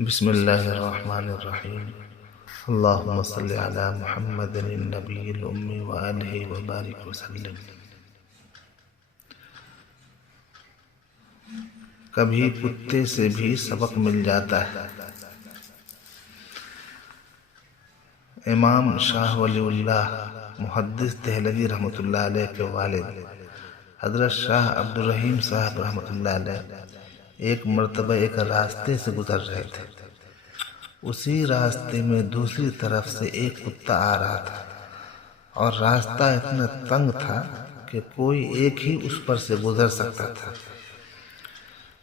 بسم اللہ الرحمن الرحیم اللہم صلی علی محمد النبی الامی وآلہ وبارک وسلم۔ کبھی کتے سے بھی سبق مل جاتا ہے۔ امام شاہ ولی اللہ محدث دہلوی رحمۃ اللہ علیہ کے والد حضرت شاہ عبد الرحیم صاحب رحمۃ اللہ علیہ ایک مرتبہ ایک راستے سے گزر رہے تھے۔ اسی راستے میں دوسری طرف سے ایک کتا آ رہا تھا اور راستہ اتنا تنگ تھا کہ کوئی ایک ہی اس پر سے گزر سکتا تھا۔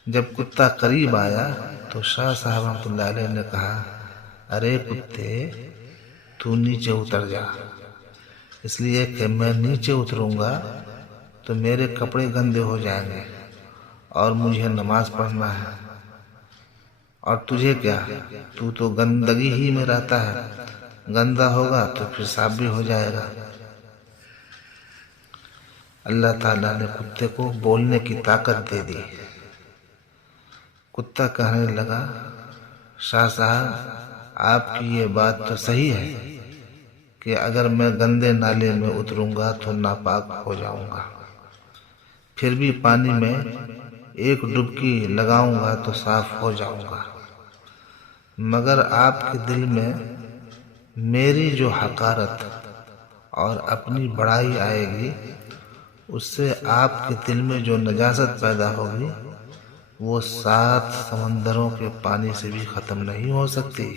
جب کتا قریب آیا تو شاہ صاحب رحمۃ اللہ علیہ نے کہا، ارے کتے، تو نیچے اتر جا، اس لیے کہ میں نیچے اتروں گا تو میرے کپڑے گندے ہو جائیں گے اور مجھے نماز پڑھنا ہے، اور تجھے کیا، تو تو گندگی ہی میں رہتا ہے، گندا ہوگا تو پھر صاف بھی ہو جائے گا۔ اللہ تعالیٰ نے کتے کو بولنے کی طاقت دے دی۔ کتا کہنے لگا، شاہ صاحب، آپ کی یہ بات تو صحیح ہے کہ اگر میں گندے نالے میں اتروں گا تو ناپاک ہو جاؤں گا، پھر بھی پانی میں ایک ڈبکی لگاؤں گا تو صاف ہو جاؤں گا، مگر آپ کے دل میں میری جو حقارت اور اپنی بڑائی آئے گی، اس سے آپ کے دل میں جو نجاست پیدا ہوگی وہ 7 سمندروں کے پانی سے بھی ختم نہیں ہو سکتی۔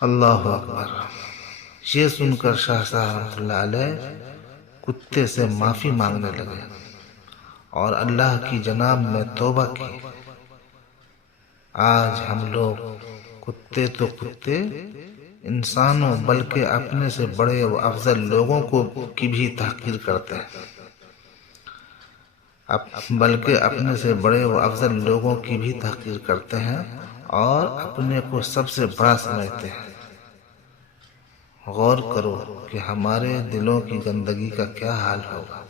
اللہ اکبر۔ یہ سن کر شاہ صاحب رحمۃ اللہ علیہ کتے سے معافی مانگنے لگے اور اللہ کی جناب میں توبہ کی۔ آج ہم لوگ کتے تو کتے انسانوں بلکہ اپنے سے بڑے و افضل لوگوں کی بھی تحقیر کرتے ہیں، بلکہ اپنے سے بڑے و افضل لوگوں کی بھی تحقیر کرتے ہیں اور اپنے کو سب سے بڑا سمجھتے ہیں۔ غور کرو کہ ہمارے دلوں کی گندگی کا کیا حال ہوگا۔